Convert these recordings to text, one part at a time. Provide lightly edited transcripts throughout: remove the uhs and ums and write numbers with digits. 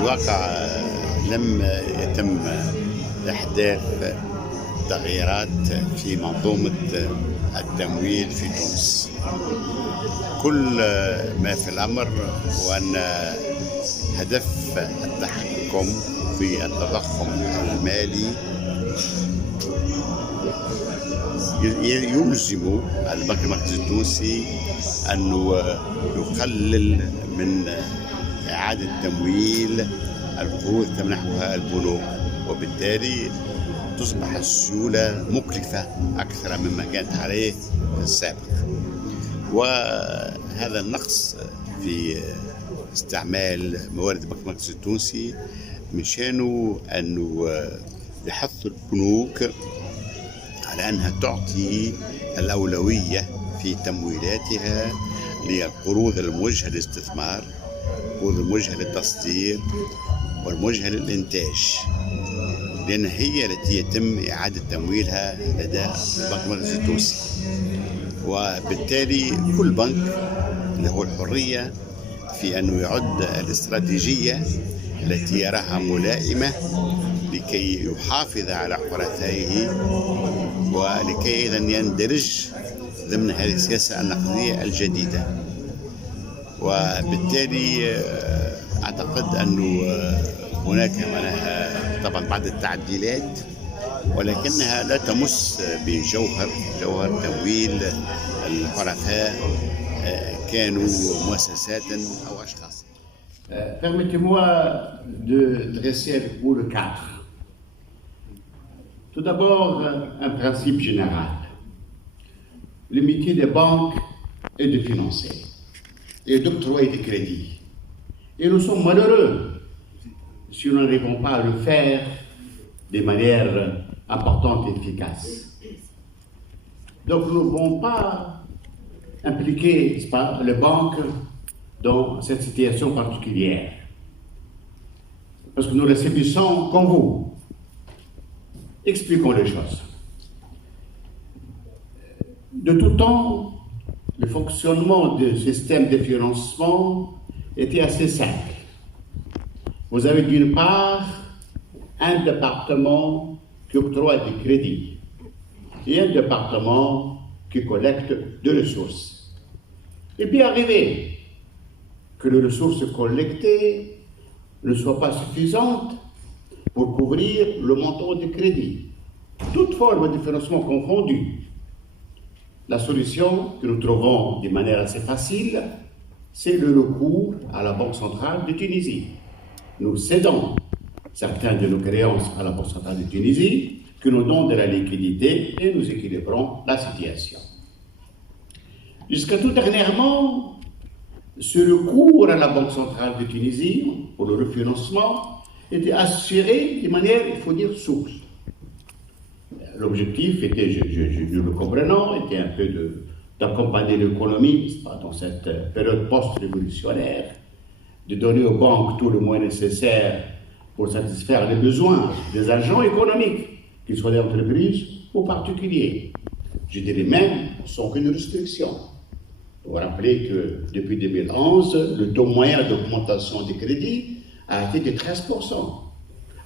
الواقع لم يتم إحداث تغييرات في منظومة التمويل في تونس. كل ما في الأمر هو أن هدف التحكم في التضخم المالي يلزم البنك المركزي التونسي أنه يقلل من إعادة تمويل القروض تمنحها البنوك، وبالتالي تصبح السيولة مكلفة أكثر مما كانت عليه في السابق. وهذا النقص في استعمال موارد البنك المركزي التونسي من شأنه أنه يحث البنوك على أنها تعطي الأولوية في تمويلاتها للقروض الموجهة للاستثمار، القروض الموجهة للتصدير والموجهة للإنتاج، لأن هي التي يتم إعادة تمويلها لدى البنك المركزي التونسي. وبالتالي كل بنك له الحرية في أنه يعد الاستراتيجية التي يراها ملائمة لكي يحافظ على حرثائه ولكي أيضا يندرج ضمن هذه السياسة النقدية الجديدة. وبالتالي أعتقد أنه هناك طبعا بعض التعديلات، ولكنها لا تمس بجوهر تمويل الحرفاء كانوا مؤسسات أو أشخاص. Permettez-moi de dresser avec vous le cadre. Tout d'abord, un principe général. Le métier des banques est de financer et d'octroyer des crédits. Et nous sommes malheureux si nous n'arrivons pas à le faire de manière importante et efficace. Donc nous ne pouvons pas impliquer les banques dans cette situation particulière. Parce que nous les subissons comme vous. Expliquons les choses. De tout temps, le fonctionnement du système de financement était assez simple. Vous avez d'une part un département qui octroie des crédits et un département qui collecte des ressources. Et puis arrivé que les ressources collectées ne soient pas suffisantes pour couvrir le montant de crédit, toute forme de financement confondue. La solution que nous trouvons de manière assez facile, c'est le recours à la Banque centrale de Tunisie. Nous cédons certaines de nos créances à la Banque centrale de Tunisie, qui nous donne de la liquidité et nous équilibrons la situation. Jusqu'à tout dernièrement, ce recours à la Banque centrale de Tunisie pour le refinancement était assuré de manière, il faut dire, souple. L'objectif était, nous le comprenons, était un peu d'accompagner l'économie dans cette période post-révolutionnaire, de donner aux banques tout le moyen nécessaire pour satisfaire les besoins des agents économiques, qu'ils soient des entreprises ou particuliers. Je dirais même sans aucune restriction. Vous vous rappelez que depuis 2011, le taux moyen d'augmentation des crédits a été de 13%.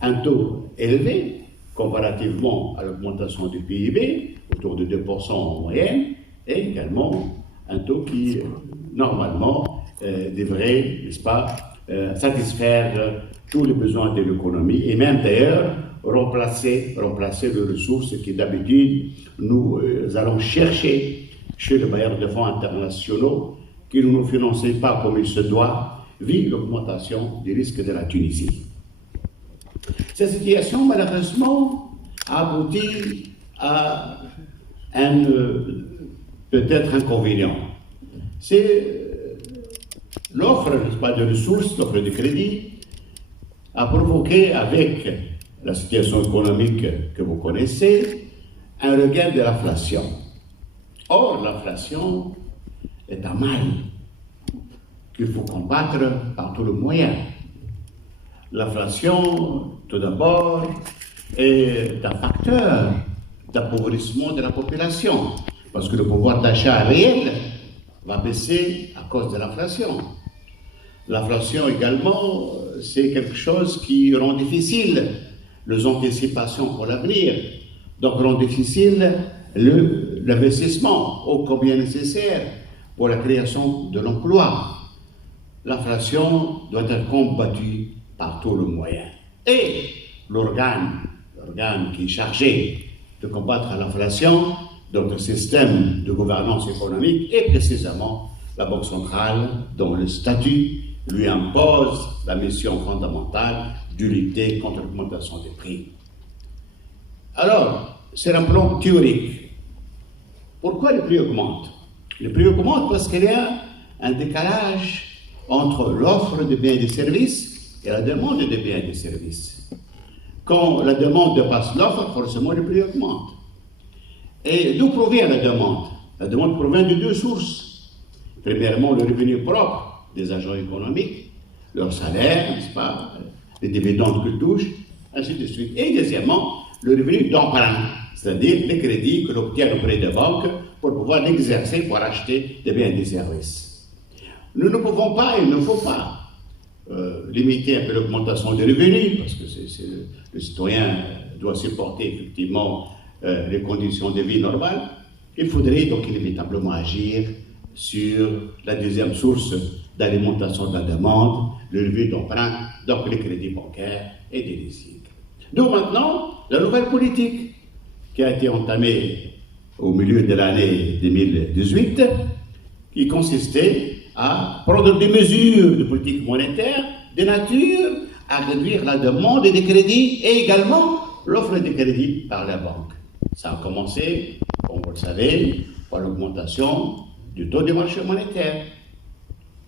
Un taux élevé comparativement à l'augmentation du PIB, autour de 2% en moyenne, et également un taux qui, normalement, devrait, n'est-ce pas, satisfaire tous les besoins de l'économie et même d'ailleurs remplacer les ressources que d'habitude nous allons chercher chez les bailleurs de fonds internationaux qui ne nous finançaient pas comme il se doit, vu l'augmentation des risques de la Tunisie. Cette situation, malheureusement, a abouti à un peut-être inconvénient. C'est l'offre, n'est-ce pas, de ressources, l'offre de crédit, a provoqué, avec la situation économique que vous connaissez, un regain de l'inflation. Or, l'inflation est un mal qu'il faut combattre par tous les moyens. L'inflation, tout d'abord, est un facteur d'appauvrissement de la population, parce que le pouvoir d'achat réel va baisser à cause de l'inflation. L'inflation également, c'est quelque chose qui rend difficile les anticipations pour l'avenir, donc rend difficile l'investissement ô combien nécessaire pour la création de l'emploi. L'inflation doit être combattue par tous les moyens. Et l'organe qui est chargé de combattre l'inflation, notre système de gouvernance économique, est précisément la Banque centrale, dont le statut lui impose la mission fondamentale de lutter contre l'augmentation des prix. Alors, c'est un plan théorique. Pourquoi les prix augmentent? Les prix augmentent parce qu'il y a un décalage entre l'offre de biens et de services et la demande de biens et de services. Quand la demande dépasse l'offre, forcément les prix augmentent. Et d'où provient la demande? La demande provient de deux sources. Premièrement, le revenu propre des agents économiques, leur salaire, n'est-ce pas, les dividendes qu'ils touchent, ainsi de suite. Et deuxièmement, le revenu d'emprunt, c'est-à-dire les crédits que l'on obtient auprès des banques pour pouvoir l'exercer pour acheter des biens et des services. Nous ne pouvons pas, il ne faut pas limiter un peu l'augmentation des revenus, parce que le citoyen doit supporter effectivement les conditions de vie normales. Il faudrait donc inévitablement agir sur la deuxième source d'alimentation de la demande, le revenu d'emprunt, donc les crédits bancaires et des leasing. Donc maintenant, la nouvelle politique qui a été entamée au milieu de l'année 2018, qui consistait à prendre des mesures de politique monétaire de nature à réduire la demande des crédits et également l'offre de crédits par la banque. Ça a commencé, comme vous le savez, par l'augmentation du taux du marché monétaire,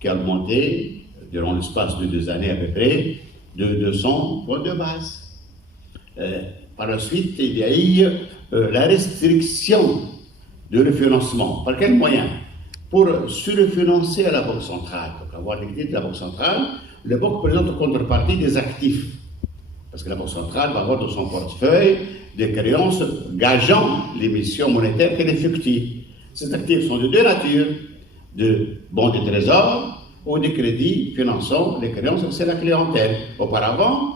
qui a augmenté durant l'espace de 2 années à peu près de 200 points de base. Par la suite, il y a eu la restriction de refinancement. Par quel moyen? Pour surfinancer à la Banque centrale, pour avoir les crédits de la Banque centrale, la banque présente en contrepartie des actifs. Parce que la Banque centrale va avoir dans son portefeuille des créances gageant l'émission monétaire qu'elle effectue. Ces actifs sont de deux natures, de bons de trésor ou des crédits finançant les créances, c'est la clientèle. Auparavant,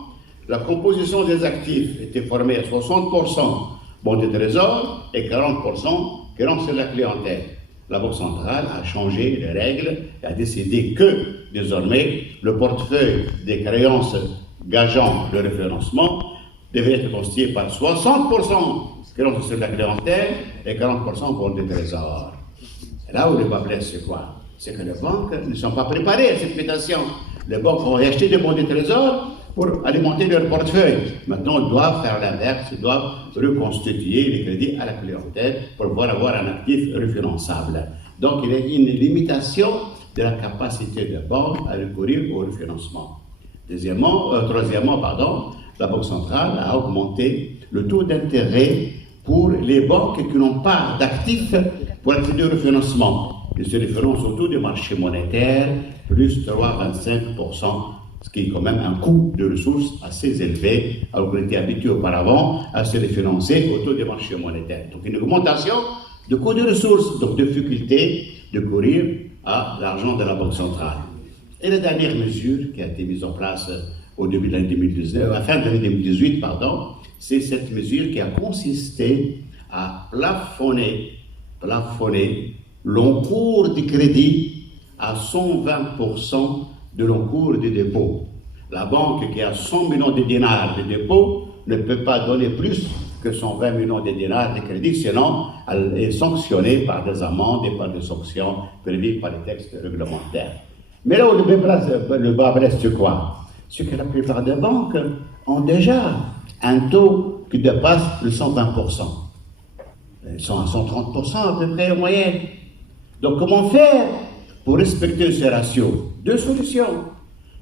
la composition des actifs était formée à 60% bons de trésor et 40% créances de la clientèle. La Banque centrale a changé les règles et a décidé que, désormais, le portefeuille des créances gageant le référencement devait être constitué par 60% créances de la clientèle et 40% bons de trésor. Et là où le bas blesse, c'est quoi? C'est que les banques ne sont pas préparées à cette mutation. Les banques ont acheté des bons de trésor pour alimenter leur portefeuille. Maintenant, ils doivent faire l'inverse, ils doivent reconstituer les crédits à la clientèle pour pouvoir avoir un actif refinançable. Donc, il y a une limitation de la capacité des banques à recourir au refinancement. Troisièmement, la Banque centrale a augmenté le taux d'intérêt pour les banques qui n'ont pas d'actifs pour accéder au refinancement. Ils se réfèrent au taux du marché monétaire, plus 3,25%. Ce qui est quand même un coût de ressources assez élevé, alors qu'on était habitué auparavant à se refinancer au taux des marchés monétaires. Donc une augmentation de coût de ressources, donc difficulté de courir à l'argent de la Banque centrale. Et la dernière mesure qui a été mise en place au début de l'année 2019, à la fin de l'année 2018, c'est cette mesure qui a consisté à plafonner l'encours du crédit à 120% de l'encours des dépôts. La banque qui a 100 millions de dinars de dépôts ne peut pas donner plus que 120 millions de dinars de crédit, sinon elle est sanctionnée par des amendes et par des sanctions prévues par les textes réglementaires. Mais là où le bas blesse, c'est quoi? C'est que la plupart des banques ont déjà un taux qui dépasse le 120%. Ils sont à 130% à peu près en moyenne. Donc comment faire pour respecter ce ratio? Deux solutions.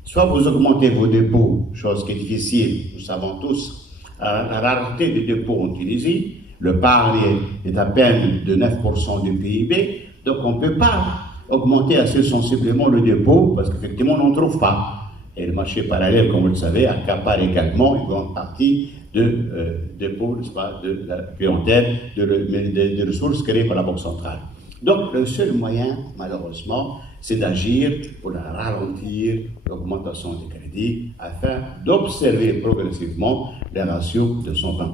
Soit vous augmentez vos dépôts, chose qui est difficile, nous savons tous, la rareté des dépôts en Tunisie, le pari est à peine de 9% du PIB, donc on ne peut pas augmenter assez sensiblement le dépôt, parce qu'effectivement on n'en trouve pas. Et le marché parallèle, comme vous le savez, accapare également une grande partie de dépôts, de la clientèle, des ressources créées par la Banque centrale. Donc le seul moyen, malheureusement, c'est d'agir pour ralentir l'augmentation des crédits afin d'observer progressivement les ratios de 120%.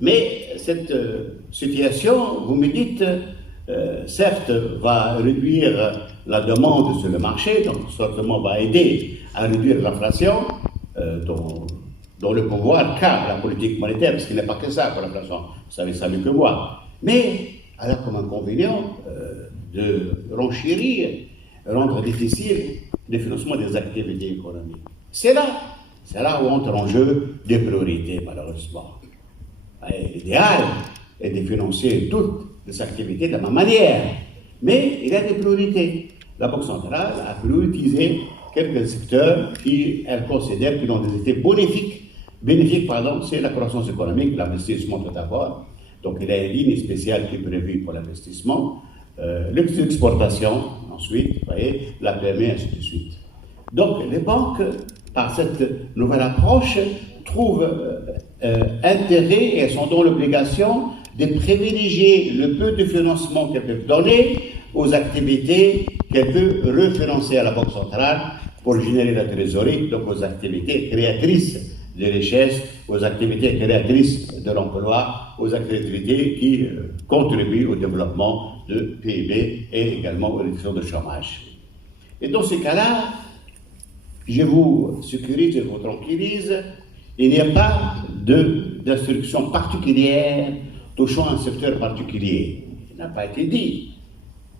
Mais cette situation, vous me dites, certes, va réduire la demande sur le marché, donc certainement va aider à réduire l'inflation, dont le pouvoir qu'a la politique monétaire, parce qu'il n'est pas que ça pour l'inflation, vous savez ça mieux que moi. Mais elle a comme inconvénient de renchérir, rendre difficile le financement des activités économiques. C'est là où entre en jeu des priorités, malheureusement. L'idéal est de financer toutes les activités de la même manière, mais il y a des priorités. La Banque centrale a prioritisé quelques secteurs qui, elle considère qu'ils ont des effets bénéfiques, c'est la croissance économique, l'investissement tout d'abord. Donc il y a une ligne spéciale qui est prévue pour l'investissement, l'exportation ensuite, vous voyez, la PME, ainsi de suite. Donc les banques, par cette nouvelle approche, trouvent intérêt et sont dans l'obligation de privilégier le peu de financement qu'elles peuvent donner aux activités qu'elles peuvent refinancer à la Banque centrale pour générer la trésorerie, donc aux activités créatrices de richesse, aux activités créatrices de l'emploi, aux activités qui contribuent au développement de PIB et également aux réductions de chômage. Et dans ces cas-là, je vous sécurise, je vous tranquillise, il n'y a pas d'instruction particulière touchant un secteur particulier. Il n'a pas été dit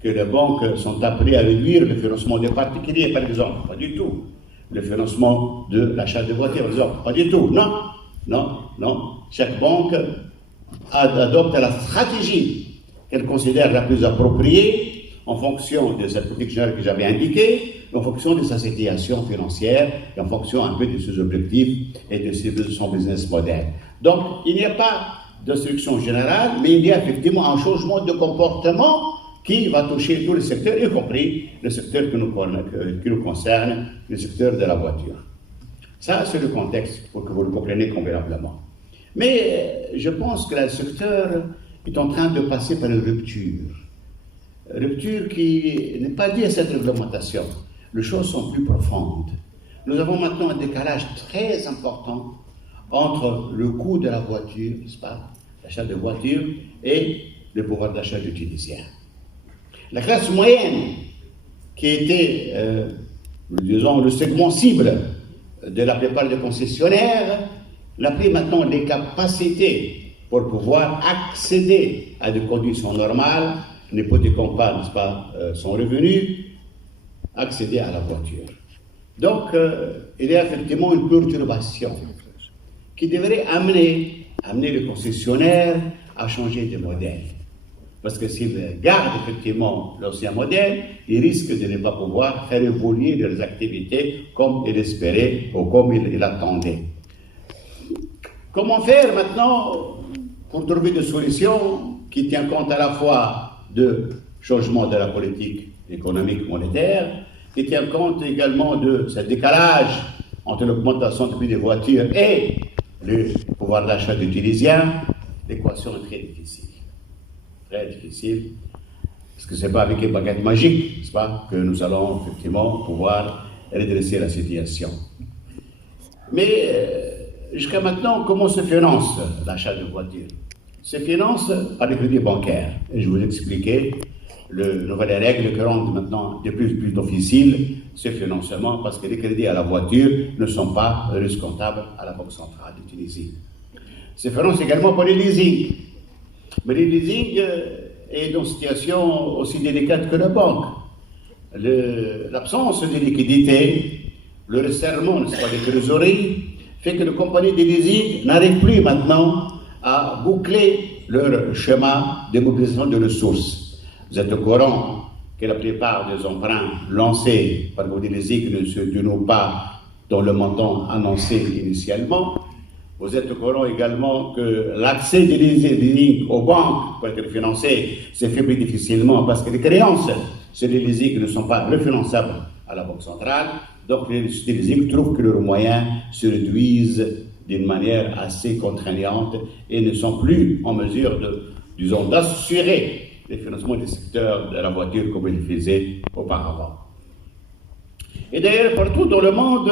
que les banques sont appelées à réduire le financement des particuliers, par exemple. Pas du tout. Le financement de l'achat de voitures, par exemple. Pas du tout. Non. Chaque banque adopte la stratégie qu'elle considère la plus appropriée en fonction de cette politique générale que j'avais indiquée, en fonction de sa situation financière, et en fonction un peu de ses objectifs et de son business model. Donc, il n'y a pas d'instruction générale, mais il y a effectivement un changement de comportement qui va toucher tous les secteurs, y compris le secteur qui nous concerne, le secteur de la voiture. Ça, c'est le contexte pour que vous le compreniez convenablement. Mais je pense que le secteur est en train de passer par une rupture. Rupture qui n'est pas liée à cette réglementation. Les choses sont plus profondes. Nous avons maintenant un décalage très important entre le coût de la voiture, n'est-ce pas, l'achat de voiture, et le pouvoir d'achat du Tunisien. La classe moyenne, qui était, disons, le segment cible de la plupart des concessionnaires, n'a pris maintenant les capacités pour pouvoir accéder à des conditions normales, n'hypothéquant pas, n'est-ce pas, son revenu, accéder à la voiture. Donc, il y a effectivement une perturbation qui devrait amener les concessionnaires à changer de modèle. Parce que s'ils gardent effectivement l'ancien modèle, ils risquent de ne pas pouvoir faire évoluer leurs activités comme ils espéraient ou comme ils attendaient. Comment faire maintenant pour trouver des solutions qui tiennent compte à la fois du changement de la politique économique monétaire, qui tient compte également de ce décalage entre l'augmentation du prix des voitures et le pouvoir d'achat des Tunisiens? L'équation est très difficile. Très difficile, parce que ce n'est pas avec une baguette magique, n'est-ce pas, que nous allons effectivement pouvoir redresser la situation. Mais jusqu'à maintenant, comment se finance l'achat de voitures? Se finance par les crédits bancaires. Et je vous expliquais les nouvelles règles qui rendent maintenant de plus en plus difficile ce financement, parce que les crédits à la voiture ne sont pas rescomptables à la Banque centrale de Tunisie. Se finance également par les leasing. Mais le leasing est dans une situation aussi délicate que la banque. L'absence de liquidité, le resserrement, n'est-ce pas, des trésoreries, fait que les compagnies de leasing n'arrivent plus maintenant à boucler leur schéma de mobilisation de ressources. Vous êtes au courant que la plupart des emprunts lancés par les leasing ne se dénouent pas dans le montant annoncé initialement. Vous êtes au courant également que l'accès des leasing aux banques pour être financé se fait plus difficilement parce que les créances sur les leasing ne sont pas refinançables à la Banque centrale. Donc les leasing trouvent que leurs moyens se réduisent d'une manière assez contraignante et ne sont plus en mesure d'assurer les financements du secteur de la voiture comme il le faisait auparavant. Et d'ailleurs, partout dans le monde,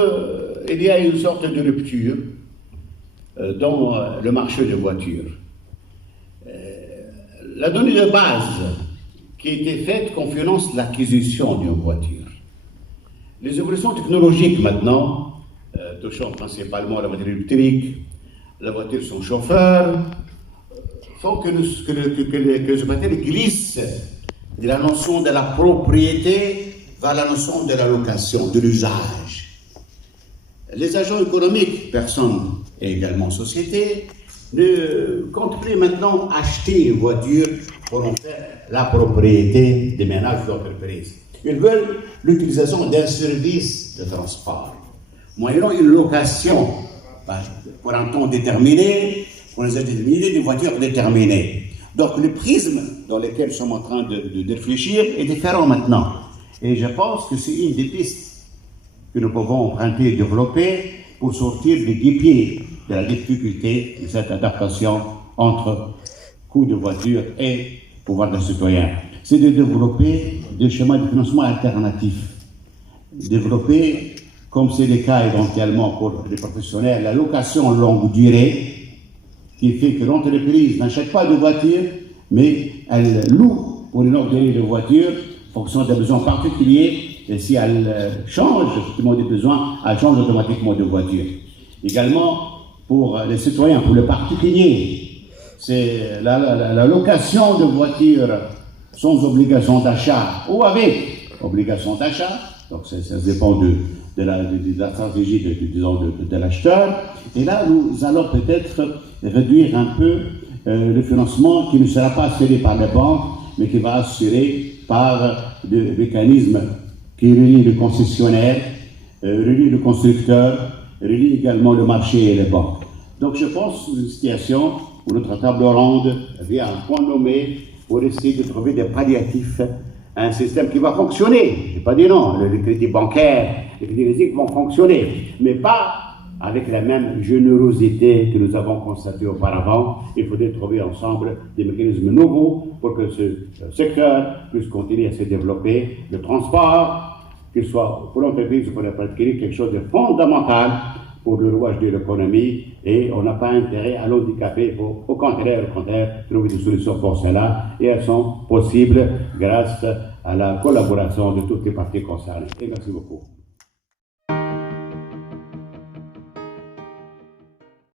il y a une sorte de rupture dans le marché des voitures. La donnée de base qui a été faite qu'on finance l'acquisition d'une voiture. Les évolutions technologiques maintenant, touchant principalement la voiture électrique, la voiture sans chauffeur, font que les opérateurs glissent de la notion de la propriété vers la notion de la location, de l'usage. Les agents économiques, personnes et également sociétés, ne comptent plus maintenant acheter une voiture pour en faire la propriété des ménages ou d'entreprises. Ils veulent l'utilisation d'un service de transport, moyennant une location pour un temps déterminé, pour les déterminés d'une voiture déterminée. Donc le prisme dans lequel nous sommes en train de réfléchir est différent maintenant. Et je pense que c'est une des pistes que nous pouvons emprunter et développer pour sortir des guipiers de la difficulté de cette adaptation entre coût de voiture et pouvoir des citoyens. C'est de développer des schémas de financement alternatifs. Développer, comme c'est le cas éventuellement pour les professionnels, la location longue durée, qui fait que l'entreprise n'achète pas de voiture, mais elle loue pour une longue durée de voiture, en fonction des besoins particuliers, et si elle change effectivement des besoins, elle change automatiquement de voiture. Également, pour les citoyens, pour les particuliers, c'est la location de voitures sans obligation d'achat ou avec obligation d'achat. Donc ça dépend de la stratégie de l'acheteur. Et là, nous allons peut-être réduire un peu le financement qui ne sera pas assuré par les banques, mais qui va assurer par des mécanismes qui relient le concessionnaire, relient le constructeur, relient également le marché et les banques. Donc je pense que c'est une situation où notre table ronde vient à un point nommé pour essayer de trouver des palliatifs à un système qui va fonctionner. Je n'ai pas dit non, les crédits bancaires, les crédits risques vont fonctionner, mais pas avec la même générosité que nous avons constatée auparavant. Il faudrait trouver ensemble des mécanismes nouveaux pour que ce secteur puisse continuer à se développer. Le transport, qu'il soit pour l'entreprise ou pour les particuliers, quelque chose de fondamental pour le rouage de l'économie, et on n'a pas intérêt à l'handicaper. Il faut au contraire, trouver des solutions pour cela, et elles sont possibles grâce à la collaboration de toutes les parties concernées. Et merci beaucoup.